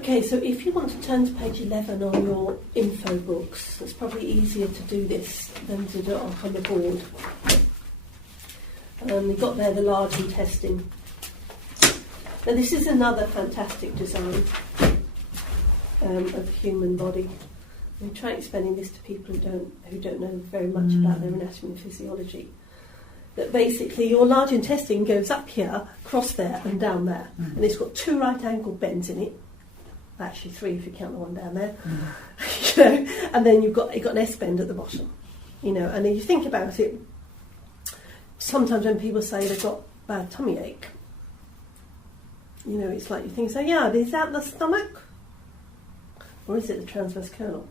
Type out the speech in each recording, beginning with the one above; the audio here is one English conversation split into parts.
Okay, so if you want to turn to page 11 on your info books, it's probably easier to do this than to do it on the board. You've got there the large intestine. Now this is another fantastic design of the human body. We try explaining this to people who don't know very much about their anatomy and physiology. That basically your large intestine goes up here, across there and down there. And it's got 2 right angle bends in it. Actually 3 if you count the one down there. You know, and then you've got an S bend at the bottom. You know, and if you think about it, sometimes when people say they've got bad tummy ache, you know, it's like you think, so yeah, is that the stomach? Or is it the transverse colon?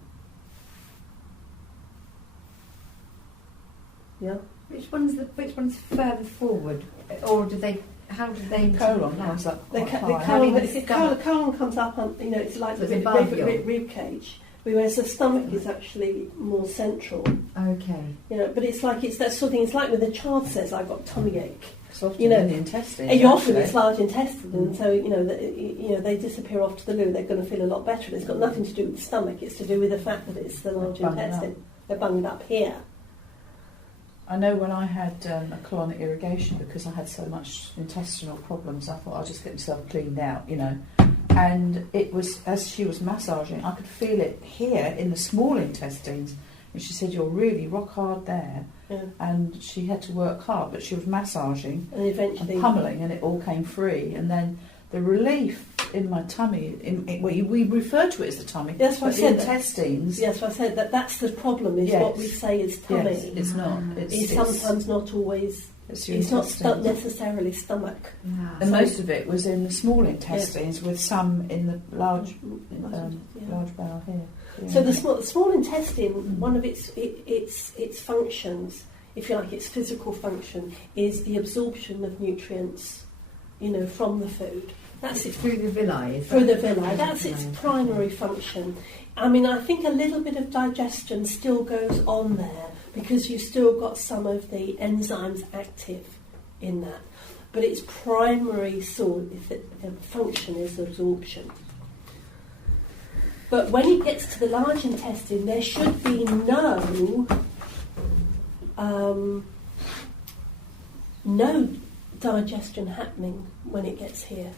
Yeah. Which one's further forward, or how do they? Colon comes up. The colon comes up on, you know, it's like so the rib cage, whereas the stomach is actually more central. Okay. You know, but it's like it's that sort of thing. It's like when the child says, "I've got tummy ache." It's often in the intestine. And often it's large intestine, and so you know they disappear off to the loo. They're going to feel a lot better. And it's got nothing to do with the stomach. It's to do with the fact that it's the large intestine. They're bunged up here. I know when I had a colonic irrigation, because I had so much intestinal problems, I thought I'll just get myself cleaned out, you know. And it was, as she was massaging, I could feel it here in the small intestines. And she said, "You're really rock hard there." Yeah. And she had to work hard, but she was massaging and eventually and pummeling, and it all came free. And then the relief in my tummy, we refer to it as the tummy, that's what I said, the intestines. Yes, what I said, that's the problem, is what we say is tummy. Yes, it's not. It's sometimes not always, it's not necessarily stomach. Yeah. And most of it was in the small intestines, with some in the large bowel here. Yeah. So the small intestine, one of its functions, if you like, its physical function, is the absorption of nutrients, you know, from the food. That's it, through the villi. Through the villi. That's its primary function. I mean, I think a little bit of digestion still goes on there, because you've still got some of the enzymes active in that. But its primary function is absorption. But when it gets to the large intestine, there should be no digestion happening when it gets here.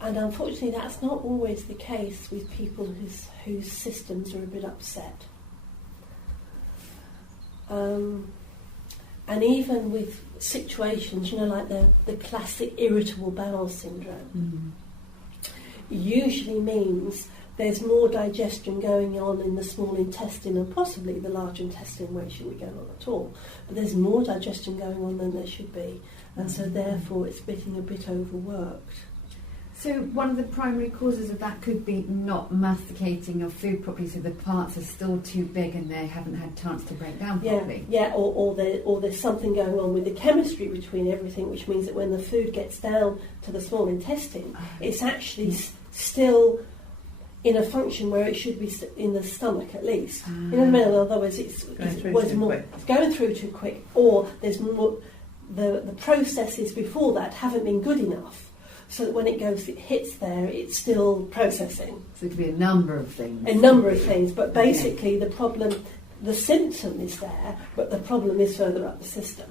And unfortunately, that's not always the case with people whose systems are a bit upset. And even with situations, you know, like the classic irritable bowel syndrome, usually means there's more digestion going on in the small intestine and possibly the large intestine, where it shouldn't be going on at all. But there's more digestion going on than there should be, and so therefore it's getting a bit overworked. So one of the primary causes of that could be not masticating your food properly, so the parts are still too big and they haven't had a chance to break down properly. Yeah, or there's something going on with the chemistry between everything, which means that when the food gets down to the small intestine, it's actually still in a function where it should be in the stomach at least. You know what I mean? Otherwise it's going through too quick, or there's more, the processes before that haven't been good enough. So that when it hits there, it's still processing. So it could be a number of things. But basically the problem, the symptom is there, but the problem is further up the system.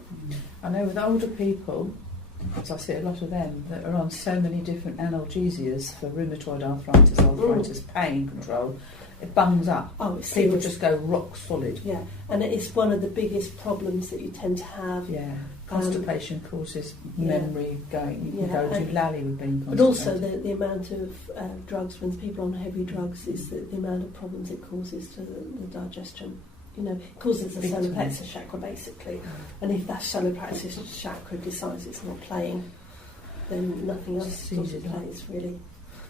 I know with older people, because I see a lot of them, that are on so many different analgesias for rheumatoid arthritis, pain control, it bungs up. Oh, it's people serious. just go rock solid. Yeah, and it is one of the biggest problems that you tend to have. Yeah. Constipation causes memory going. You can go to lally with being constipated. But also the amount of drugs, when people on heavy drugs, is the amount of problems it causes to the digestion. You know, it causes the solar plexus chakra basically. And if that solar plexus chakra decides it's not playing, then nothing else plays really.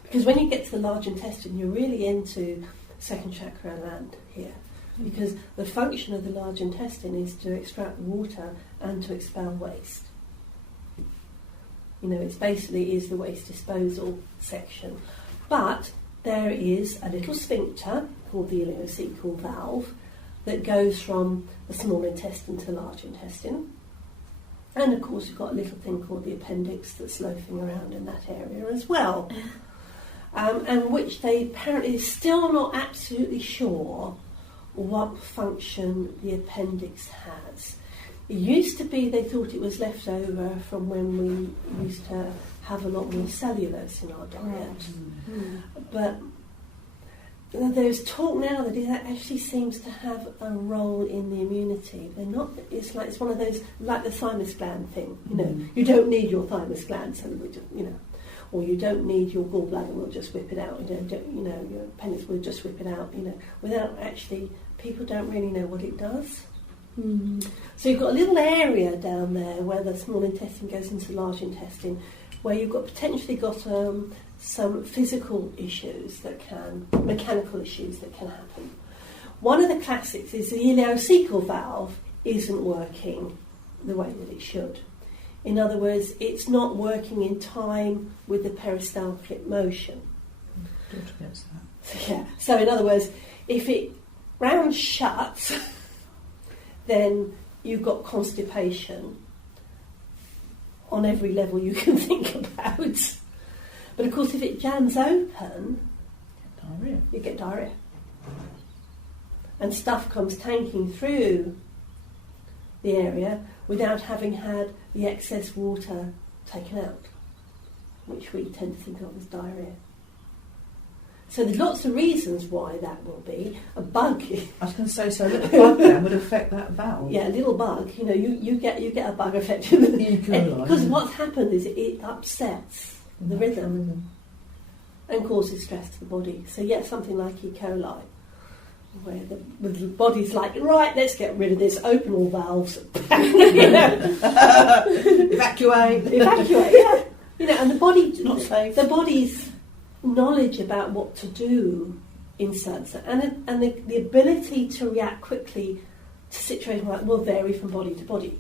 Because when you get to the large intestine, you're really into second chakra land here. Because the function of the large intestine is to extract water and to expel waste. You know, it's basically is the waste disposal section. But there is a little sphincter called the ileocaecal valve that goes from the small intestine to the large intestine. And of course we've got a little thing called the appendix that's loafing around in that area as well. And which they apparently are still not absolutely sure what function the appendix has. It used to be they thought it was left over from when we used to have a lot more cellulose in our diet. But there's talk now that it actually seems to have a role in the immunity. They're not. It's one of those, like the thymus gland thing. You know, you don't need your thymus gland, so we just, you know, or you don't need your gallbladder. We'll just whip it out. Your appendix will just whip it out. You know, without actually, people don't really know what it does. So you've got a little area down there where the small intestine goes into the large intestine, where you've got potentially got some physical issues mechanical issues that can happen. One of the classics is the ileocaecal valve isn't working the way that it should. In other words, it's not working in time with the peristaltic motion. Yeah. So in other words, if it round shuts, then you've got constipation on every level you can think about. But of course, if it jams open, you get diarrhea. And stuff comes tanking through the area without having had the excess water taken out, which we tend to think of as diarrhea. So there's lots of reasons why that will be. A bug. I was going to say, so a little bug then would affect that valve. Yeah, a little bug. You know, you get a bug affecting because what's happened is it upsets the rhythm and causes stress to the body. So yeah, something like E. coli, where the body's like, right, let's get rid of this, open all valves, evacuate, yeah. You know, and the body, not safe. The body's knowledge about what to do in certain and the ability to react quickly to situations like will vary from body to body.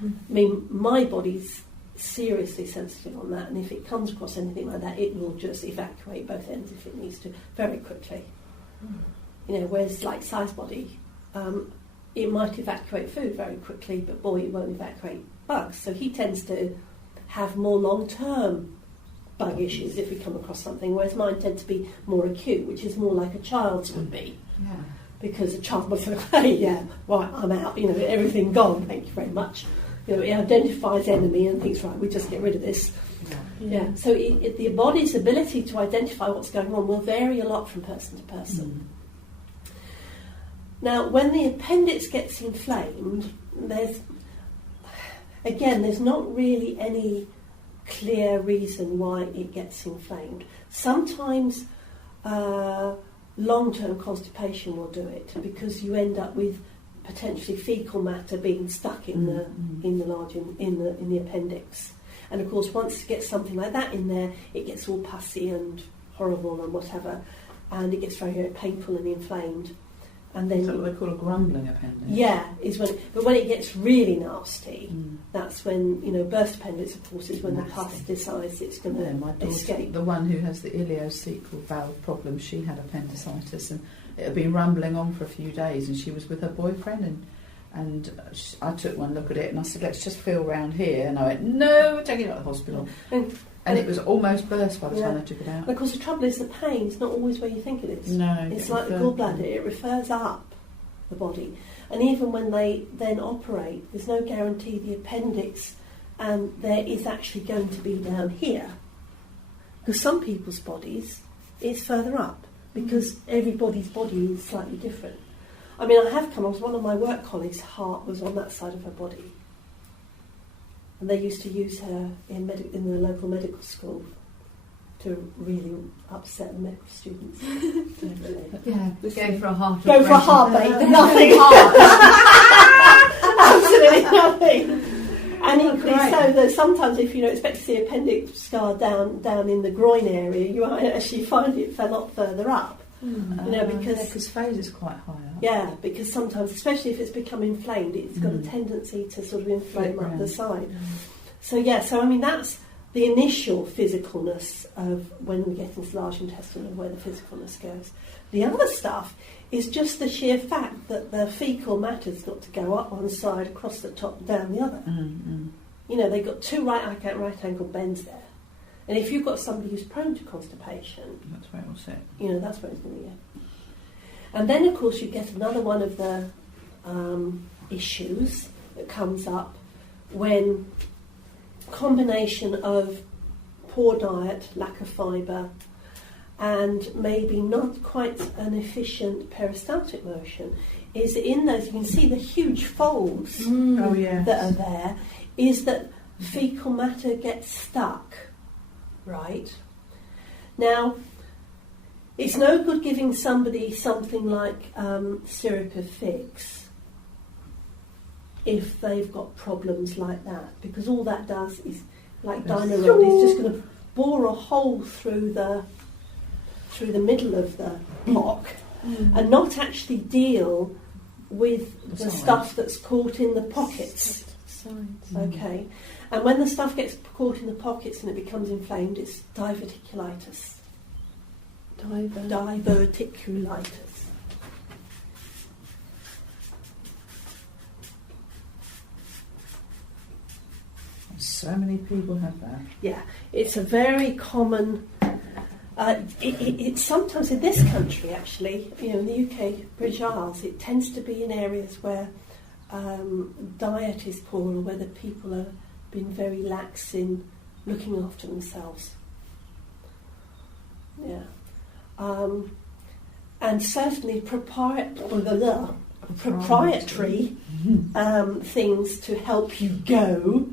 I mean, my body's seriously sensitive on that, and if it comes across anything like that, it will just evacuate both ends if it needs to very quickly. You know, whereas like Si's body, it might evacuate food very quickly, but boy, it won't evacuate bugs. So he tends to have more long-term bug issues if we come across something, whereas mine tend to be more acute, which is more like a child's would be. Yeah. Because a child would say, hey, yeah, right, I'm out, you know, everything gone, thank you very much. You know, it identifies enemy and thinks, right, we just get rid of this. Yeah. So the body's ability to identify what's going on will vary a lot from person to person. Now, when the appendix gets inflamed, there's not really any clear reason why it gets inflamed. Sometimes long-term constipation will do it, because you end up with potentially fecal matter being stuck in the appendix. And of course, once you get something like that in there, it gets all pussy and horrible and whatever, and it gets very, very painful and inflamed. And then, is that what they call a grumbling appendix? Yeah, but when it gets really nasty, that's when, you know, burst appendix, of course, is when the pus decides it's going to escape. The one who has the ileocaecal valve problem, she had appendicitis, and it had been rumbling on for a few days, and she was with her boyfriend, and I took one look at it, and I said, let's just feel round here, and I went, no, we're taking it to the hospital. And it was almost burst by the time I took it out. Of course, the trouble is the pain's not always where you think it is. No. It's like the gallbladder, it refers up the body. And even when they then operate, there's no guarantee the appendix there is actually going to be down here. Because some people's bodies, it's further up. Because everybody's body is slightly different. I mean, I have come across one of my work colleagues' heart was on that side of her body. And they used to use her in the local medical school to really upset the medical students. Yeah, go for a heart. Go for a heartbeat. Nothing. Absolutely nothing. And equally so, that sometimes if you don't expect to see appendix scar down in the groin area, you might actually find it a lot further up. You know, because phase is quite high up. Yeah, because sometimes, especially if it's become inflamed, it's got a tendency to sort of inflame up the side. So I mean, that's the initial physicalness of when we get into large intestine and where the physicalness goes. The other stuff is just the sheer fact that the fecal matter's got to go up one side, across the top, down the other. they've got two right angle bends there. And if you've got somebody who's prone to constipation, that's where it will sit. That's where it's going to go. And then, of course, you get another one of the issues that comes up when combination of poor diet, lack of fibre, and maybe not quite an efficient peristaltic motion is in those, you can see the huge folds that are there, is that fecal matter gets stuck, right? Now, it's no good giving somebody something like syrup of figs if they've got problems like that, because all that does is, like Dynarod, it's just going to bore a hole through the middle of the block and not actually deal with the stuff that's caught in the pockets. Okay, and when the stuff gets caught in the pockets and it becomes inflamed, it's diverticulitis. Diverticulitis. So many people have that. Yeah, it's a very common. It's sometimes in this country, actually, in the UK, British Isles, it tends to be in areas where diet is poor or where the people have been very lax in looking after themselves. Yeah. And certainly proprietary things to help you go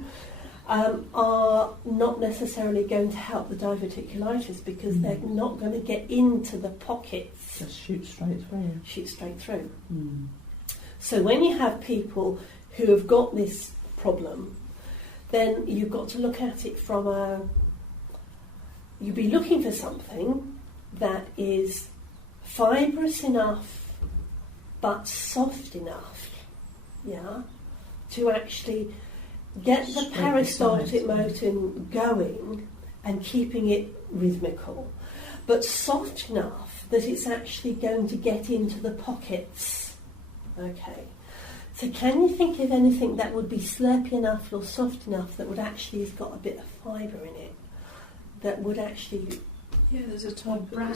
are not necessarily going to help the diverticulitis, because they're not going to get into the pockets. Just shoot straight through. Shoot straight through. So when you have people who have got this problem, then you've got to look at it from you'd be looking for something that is fibrous enough but soft enough, to actually get the peristaltic motion going and keeping it rhythmical, but soft enough that it's actually going to get into the pockets. Okay, so can you think of anything that would be slurpy enough or soft enough that would actually have got a bit of fibre in it, that would actually... Yeah, there's a type of bran.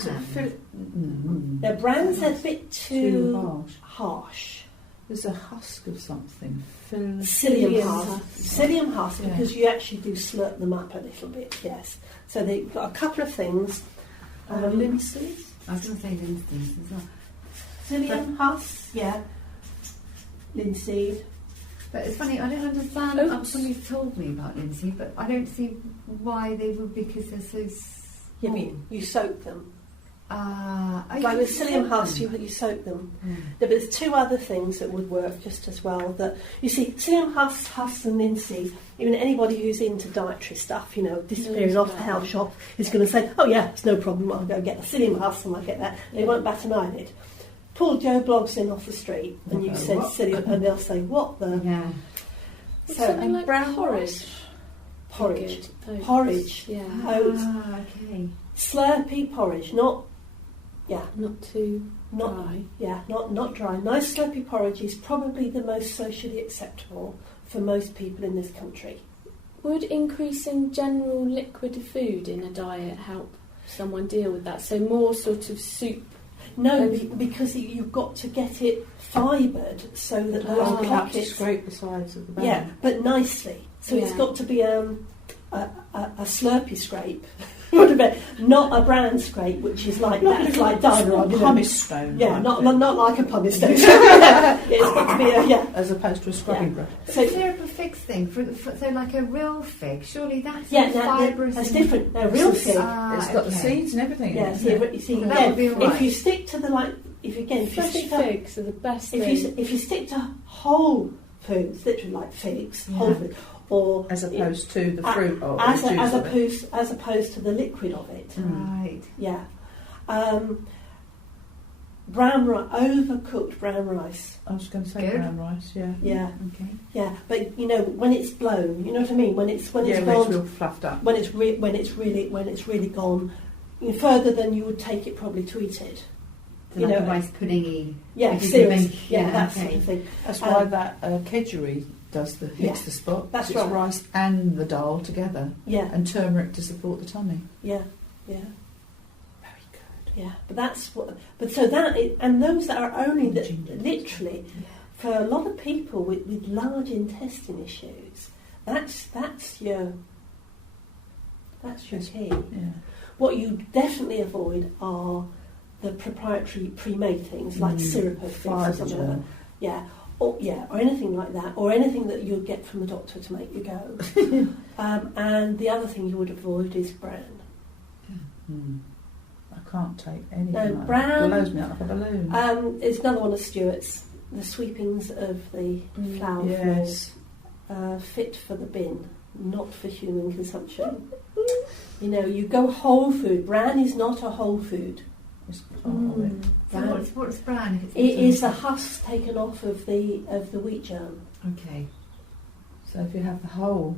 The bran's a bit too harsh. There's a husk of something. Psyllium husk. Psyllium husk, because you actually do slurp them up a little bit, yes. So they've got a couple of things. Linseed? I was going to say linseed as well. Psyllium husk, linseed. But it's funny, I don't understand. Somebody's told me about linseed, but I don't see why they would, because they're so small. Yeah, but you soak them. Like with psyllium husks, you soak them. But there's two other things that would work just as well. That you see, psyllium husks and linseed. Even anybody who's into dietary stuff, disappearing off the health shop, is going to say, "Oh yeah, it's no problem. I'll go get the psyllium husks and I'll get that." They won't bat an eyelid. Pull Joe Bloggs in off the street, and you say psyllium, and they'll say, "What the?" Yeah. So something like brown porridge. Porridge. Oats. Porridge. Yeah. Oats. Okay. Slurpy porridge, not too dry. Yeah, not dry. Nice slurpy porridge is probably the most socially acceptable for most people in this country. Would increasing general liquid food in a diet help someone deal with that? So more sort of soup? No, because you've got to get it fibred so that those pockets... scrape the sides of the bone. Yeah, but nicely. So it's got to be a slurpy scrape. Not a bran scrape, which is like that's like Dynarod, pumice stone. Yeah, not like a pumice stone. It's got to be as opposed to a scrubbing brush. So syrup of figs thing, so like a real fig. Surely that's fibrous. That's different. A real fig. It's got the seeds and everything. Yeah, you see, that would be right. If you stick to the fresh figs are the best thing. If you stick to whole foods, literally like figs, whole food. Or as opposed to the fruit or as opposed to the liquid of it. Right. Yeah. Overcooked brown rice. I was going to say brown rice. Yeah. Yeah. Okay. Yeah, but when it's blown, you know what I mean. When it's gone, it's real fluffed up. When it's really gone further than you would take it probably to eat it. So like a rice pudding-y. Yeah, cereals. Yeah, that sort of thing. That's why that kedgeree hits the spot. That's It's right. rice and the dal together, Yeah, and turmeric to support the tummy. yeah. Very good. Yeah, but that's what. But so that is, and those that are only that literally for a lot of people with large intestine issues, that's your key. Yeah. What you definitely avoid are the proprietary pre-made things like syrup or things or something like that. Yeah. Or anything like that, or anything that you'd get from the doctor to make you go. And the other thing you would avoid is bran. I can't take anything. No, like bran. That. It blows me up like a balloon. It's another one of Stuart's. The sweepings of the flour Yes. fit for the bin, not for human consumption. You go whole food. Bran is not a whole food. It's part of it. So what's bran? If it's It is the husks taken off of the wheat germ. Okay. So if you have the whole,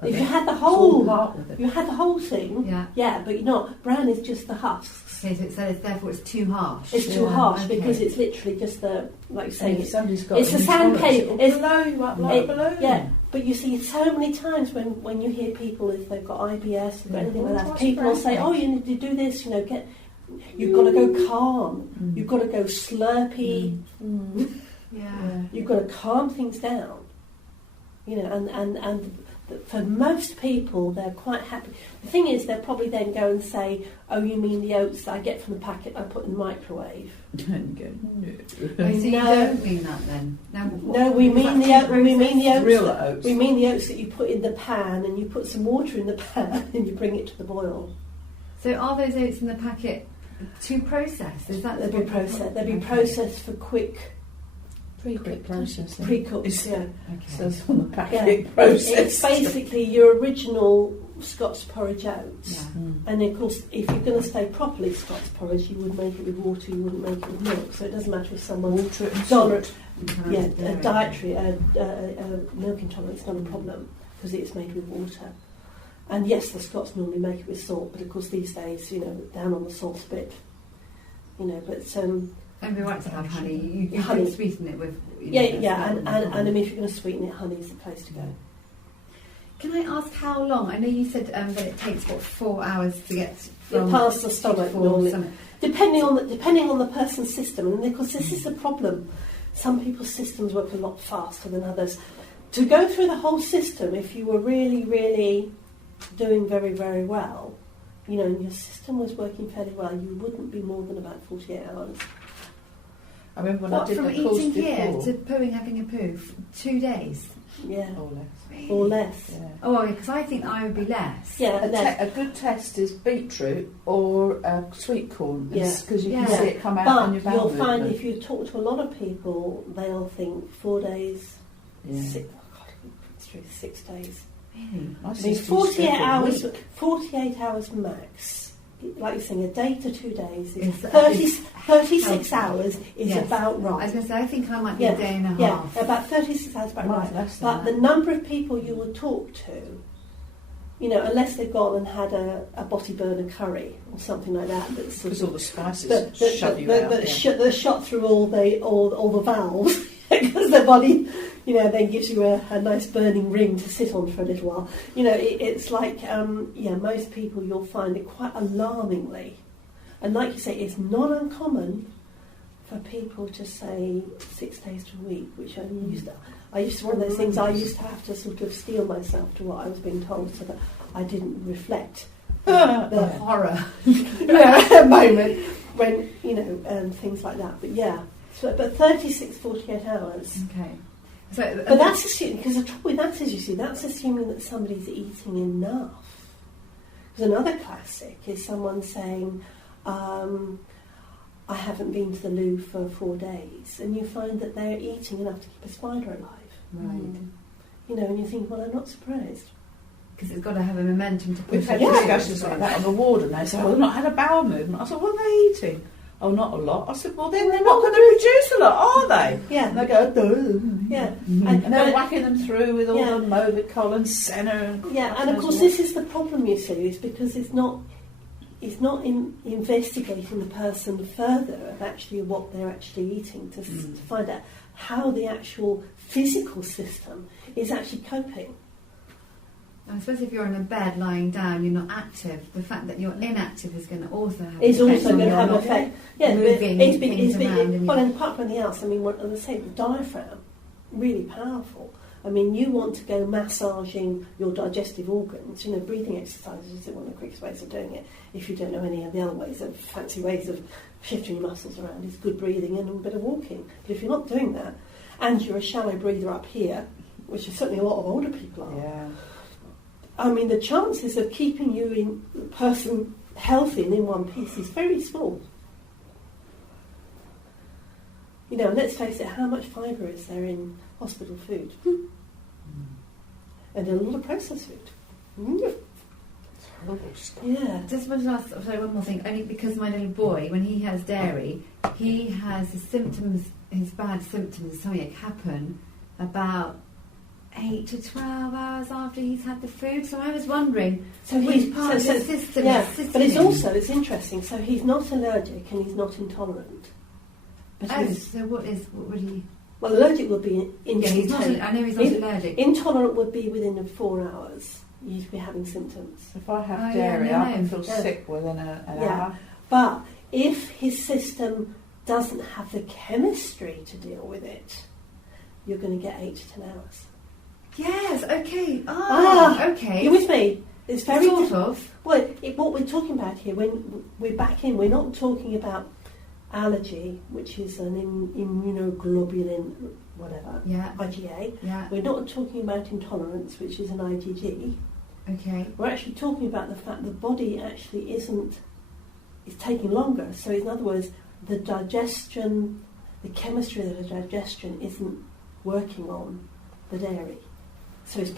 If you had the it's all whole, part with it. you had the whole thing. Yeah. But you're not. Bran is just the husks. Okay, so therefore it's too harsh. It's too Yeah, harsh okay. because it's literally just the, like you say, If somebody's got it's the intolerance, sandpaper. it'll It's- blow you up like a balloon. yeah. But you see so many times when you hear people, if they've got IBS or anything like that, What's people will bran say, like? "Oh, you need to do this. You've got to go calm. You've got to go slurpy. Yeah. You've got to calm things down." And for most people, they're quite happy. The thing is, they'll probably then go and say, "Oh, you mean the oats that I get from the packet I put in the microwave?" And you go, no. So you No. don't mean that then? No, we mean the oats. We mean the oats. Real oats. We mean the oats that you put in the pan, and you put some water in the pan, and you bring it to the boil. So are those oats in the packet to process? Is that They'll be processed. They'll be processed for quick Quick processing. pre-cooked. It's- Yeah. Okay. Says on the Yeah. packet process. It's basically your original Scots porridge oats. Yeah. And of course, if you're going to stay properly Scots porridge, you would make it with water. You wouldn't make it with milk. So it doesn't matter if someone's Water and tolerant. salt. Yeah, a dietary milk intolerance is not a problem because it's made with water. And yes, the Scots normally make it with salt, but of course these days, down on the salt a bit. But And we want to have honey. You Honey. can sweeten it with. and I mean, if you're going to sweeten it, honey is the place to go. Can I ask how long? I know you said that it takes 4 hours to get from Past the stomach for normally. some- Depending on the person's system, and of course this is the problem. Some people's systems work a lot faster than others. To go through the whole system, if you were really, really doing very, very well, and your system was working fairly well, you wouldn't be more than about 48 hours. I remember when I did from the course eating here before. to pooing, having a poo, 2 days Yeah, Or less. or less. Yeah. Oh, because I think I would be less. Yeah, less. A good test is beetroot or sweet corn, Yeah. because you Yeah. can see it come out on But your bowel you'll find movement. if you talk to a lot of people, they'll think 4 days, Yeah. 6 days. Really? My I mean, sister's 48 every hours, week. 48 hours max. Like you're saying, a day to 2 days. Is- 36 healthy. hours is Yes. about I was right. going to say, I think I might be Yeah, a day and a Yeah, half. about 36 hours about Might right. less than But that. the number of people you would talk to, unless they've gone and had a botty burner curry or something like that, that's sort Because of all the spices that shove you out. Yeah. they're shot through all the valves because the body, then gives you a nice burning ring to sit on for a little while. It's like most people you'll find it quite alarmingly, and like you say, it's not uncommon for people to say 6 days to a week, which I used to one of those things I used to have to sort of steel myself to what I was being told so that I didn't reflect the Horror. moment when things like that. But yeah, but 36, 48 hours. Okay. So, But that's assuming, because the trouble with that is, you see, that's assuming that somebody's eating enough. Because another classic is someone saying, I haven't been to the loo for 4 days, and you find that they're eating enough to keep a spider alive. right. And you think, well, I'm not surprised. Because it's got to have a momentum to push We've had it. discussions like that on the ward, and they say, "Oh, they've not had a bowel movement." I said, "What are they eating?" "Oh, not a lot." I said, "Well, then they're not going to produce a lot, are they?" Yeah. And they go, "Duh." Yeah. And they're but- whacking them through with all Yeah. the Movicol and Senna. Yeah, and of course this is the problem, you see, is because it's not investigating the person further of actually what they're actually eating to find out. how the actual physical system is actually coping. I suppose if you're in a bed lying down, you're not active. The fact that you're inactive is going to also have It's an also going to have an effect. Yeah, moving things around. Well, and apart from anything else, I mean, as I say, the diaphragm, really powerful. I mean, you want to go massaging your digestive organs, breathing exercises is one of the quickest ways of doing it. If you don't know any of the other ways, of fancy ways of shifting your muscles around, is good breathing and a bit of walking. But if you're not doing that, and you're a shallow breather up here, which is certainly a lot of older people are, Yeah. I mean, the chances of keeping the person healthy and in one piece is very small. And let's face it, how much fibre is there in hospital food? And a lot of processed food. Yeah. Just wanted to ask, sorry, one more thing. Only because my little boy, when he has dairy, he has the symptoms, his bad symptoms, something happen about 8 to 12 hours after he's had the food. So I was wondering, so he's part of the system. Yeah, but it's interesting. So he's not allergic and he's not intolerant. But so what would he? Well, allergic would be he's not. I know he's not allergic. Intolerant would be within 4 hours. You'd be having symptoms. If I have dairy, I can feel sick within an hour. But if his system doesn't have the chemistry to deal with it, you're going to get 8 to 10 hours. Yes. Okay. Okay. You with me? It's very sort of. Well, what we're talking about here, when we're back in, we're not talking about allergy, which is an immunoglobulin, whatever, IgA. Yeah. We're not talking about intolerance, which is an IgG. Okay. We're actually talking about the fact the body actually is taking longer. So in other words, the digestion, the chemistry of the digestion isn't working on the dairy. So he's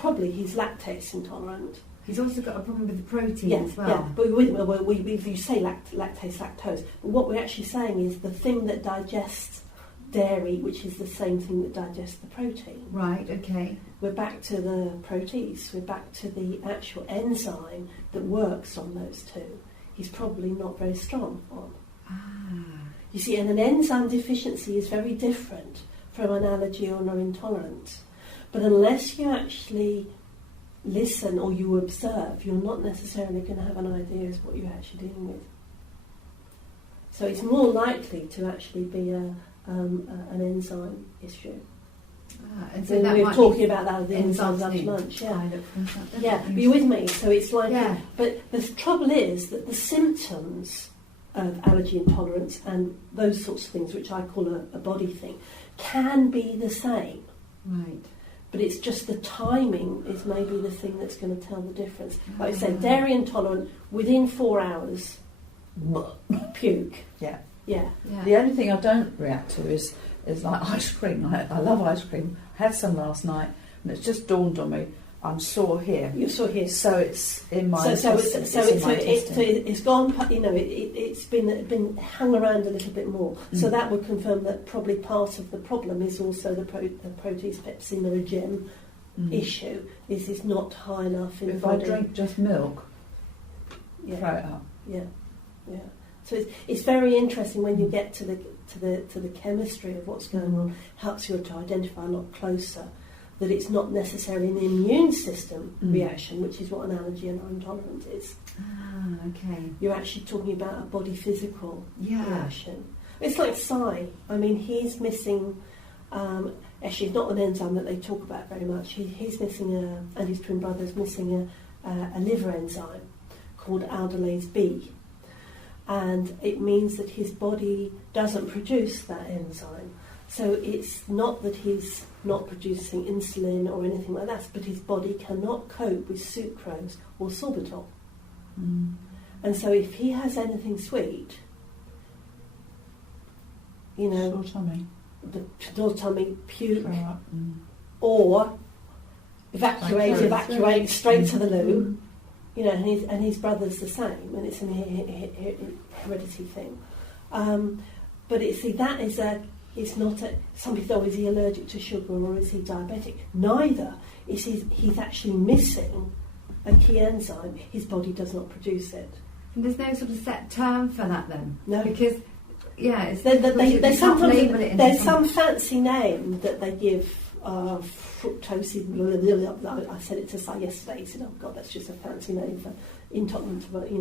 lactase intolerant. He's also got a problem with the protein as well. Yeah, but you say lactase, lactose. But what we're actually saying is the thing that digests dairy, which is the same thing that digests the protein. Right, okay. We're back to the protease. We're back to the actual enzyme that works on those two. He's probably not very strong on. You see, and an enzyme deficiency is very different from an allergy or an intolerance. But unless you actually listen or you observe, you're not necessarily going to have an idea as what you're actually dealing with. So it's more likely to actually be an enzyme issue. And so we were talking about that with the enzymes after lunch. Yeah, but you're with me. So it's like, but the trouble is that the symptoms of allergy intolerance and those sorts of things, which I call a body thing, can be the same. Right. But it's just the timing is maybe the thing that's going to tell the difference. Like I said, dairy intolerant, within 4 hours, puke. Yeah. The only thing I don't react to is like ice cream. I love ice cream. I had some last night, and it's just dawned on me. I'm sore here. You're sore here. So it's in my intestine. It's gone. It's been hung around a little bit more. So that would confirm that probably part of the problem is also the protease pepsinogen issue. Is it's not high enough in the body. If I drink just milk, throw it up. Yeah. So it's very interesting when you get to the chemistry of what's going on. Helps you to identify a lot closer that it's not necessarily an immune system reaction, which is what an allergy and intolerance is. Okay. You're actually talking about a body physical reaction. It's like Sai. I mean, he's missing. Actually, it's not an enzyme that they talk about very much. He's missing and his twin brother's missing a liver enzyme called aldolase B. And it means that his body doesn't produce that enzyme. So it's not that he's not producing insulin or anything like that, but his body cannot cope with sucrose or sorbitol. And so if he has anything sweet, sore tummy, sore tummy, puke, or evacuate straight to the loo. And his brother's the same, and it's an heredity thing. But that is it's not some people is he allergic to sugar or is he diabetic? Neither. He's actually missing a key enzyme. His body does not produce it. And there's no sort of set term for that then? No. Because it's There's sometimes some fancy name that they give. Fructose. Blah, blah, blah. I said it to Si yesterday. He said, "Oh God, that's just a fancy name for intolerant, but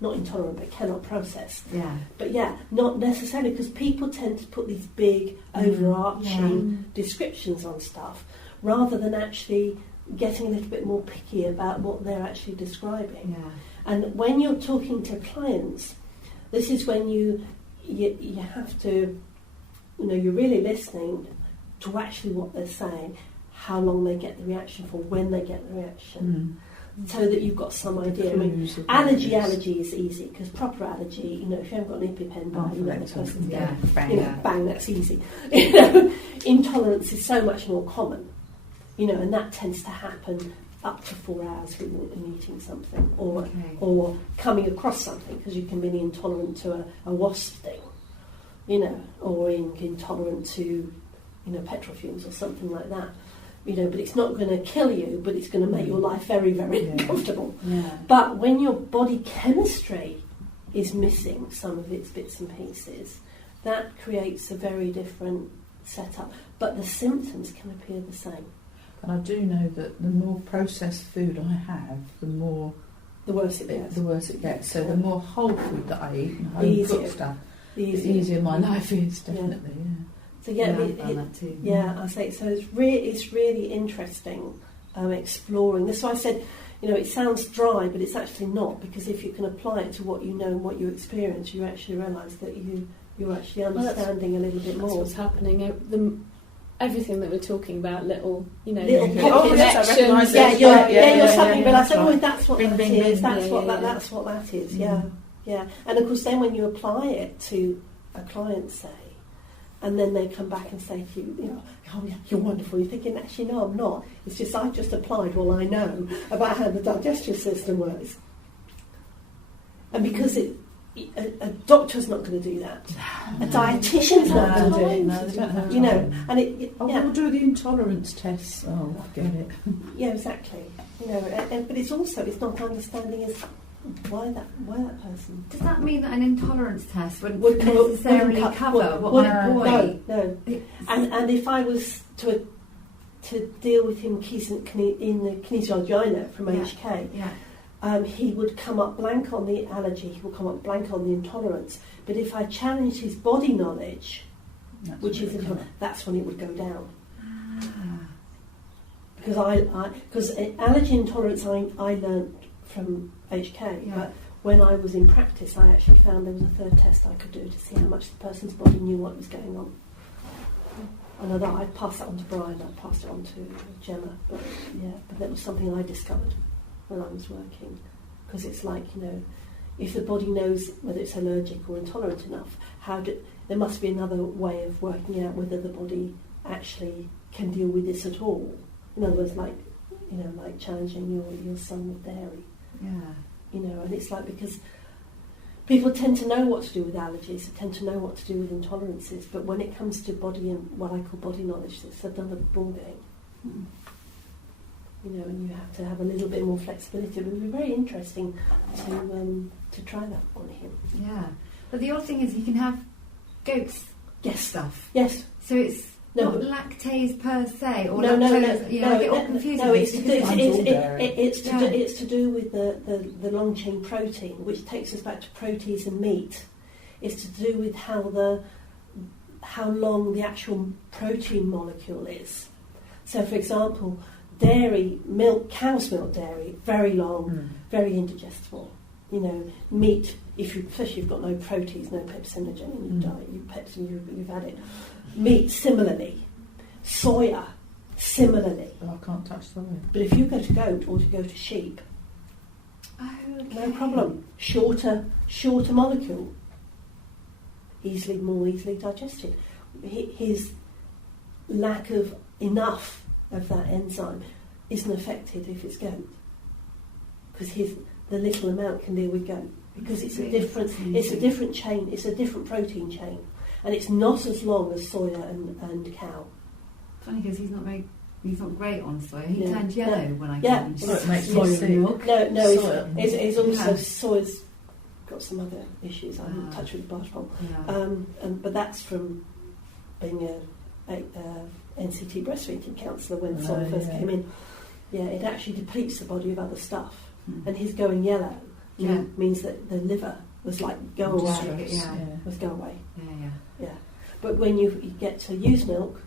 not intolerant, but cannot process." Yeah. But not necessarily, because people tend to put these big, overarching descriptions on stuff, rather than actually getting a little bit more picky about what they're actually describing. Yeah. And when you're talking to clients, this is when you have to, you're really listening to actually what they're saying, how long they get the reaction for, when they get the reaction, so that you've got some idea. I mean, allergy is easy, because proper allergy, if you haven't got an EpiPen by, the person's bang, that's easy. Intolerance is so much more common, and that tends to happen up to 4 hours in eating something, or coming across something, because you can be intolerant to a wasp sting, or intolerant to petrol fumes or something like that, but it's not going to kill you, but it's going to make your life very, very uncomfortable. Yeah. But when your body chemistry is missing some of its bits and pieces, that creates a very different setup. But the symptoms can appear the same. And I do know that the more processed food I have, the worse it gets. So the more whole food that I eat and home cooked stuff, the easier my life is, definitely. Yeah. So I say so. It's really interesting exploring. That's why I said, it sounds dry, but it's actually not, because if you can apply it to what you know and what you experience, you actually realise that you're actually understanding a little bit more. That's what's happening. Everything that we're talking about, little connections. You're suddenly realise, that's what that is. That's what that is. Yeah. And of course, then when you apply it to a client, say, and then they come back and say to you, "Oh, yeah, you're wonderful." You're thinking, actually, no, I'm not. It's just I just applied what I know about how the digestive system works. And because a doctor's not going to do that, a dietitian's not going to do it. And we'll do the intolerance tests. Oh, get it. Yeah, exactly. But it's not understanding is why that person. Does that mean that an intolerance test wouldn't necessarily cover what my boy? No. And if I was to deal with him in the kinesiology I know from HK, he would come up blank on the allergy. He would come up blank on the intolerance. But if I challenged his body knowledge, that's when it would go down. Because allergy intolerance I learned from HK, but when I was in practice, I actually found there was a third test I could do to see how much the person's body knew what was going on. And I passed that on to Brian, I passed it on to Gemma, but that was something I discovered when I was working, because it's like, if the body knows whether it's allergic or intolerant enough, there must be another way of working out whether the body actually can deal with this at all. In other words, like challenging your son with dairy. And it's like, because people tend to know what to do with allergies, they tend to know what to do with intolerances, but when it comes to body and what I call body knowledge, it's another ball game. And you have to have a little bit more flexibility. It would be very interesting to try that on him. Yeah, but the odd thing is you can have goats stuff. Yes. So it's not lactase per se, or lactose. I get all confused. No, it's to do with the long chain protein, which takes us back to proteins and meat. It's to do with how long the actual protein molecule is. So, for example, dairy, cow's milk dairy, very long, very indigestible. Meat, especially if you've got no proteins, no pepsinogen in your diet, you've had it. Meat, similarly. Soya, similarly. I can't touch soya. But if you go to goat or to go to sheep, no problem. Shorter molecule. More easily digested. His lack of enough of that enzyme isn't affected if it's goat, because the little amount can deal with goat, because it's a different chain, it's a different protein chain, and it's not as long as soya and cow. Funny, because he's not great on soya. He turned yellow when I gave him it makes soya milk. No, it's also soya's got some other issues. I'm in touch with the barge pole. Yeah. But that's from being a NCT breastfeeding counsellor when Sol first came in. Yeah, it actually depletes the body of other stuff. And his going yellow means that the liver was like, go away. Was go away. Yeah. But when you get to ewe's milk,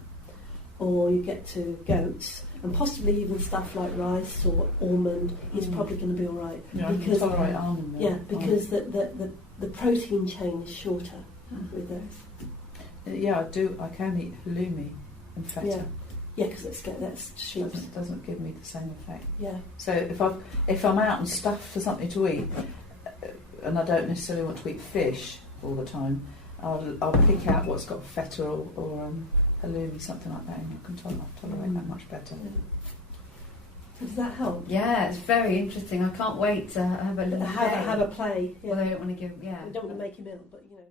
or you get to goats, and possibly even stuff like rice or almond, it's probably going to be all right. Yeah, because I can tolerate almond milk. Yeah, because the protein chain is shorter with those. Yeah, I do. I can eat halloumi and feta. Yeah, because that's sheep. It doesn't give me the same effect. Yeah. So if I'm out and stuffed for something to eat, and I don't necessarily want to eat fish all the time, I'll pick out what's got feta or halloumi, something like that, and I can tolerate that much better. Does that help? Yeah, it's very interesting. I can't wait to have a little have a play. Well, I don't want to give. Yeah, we don't want to make him ill, but you know.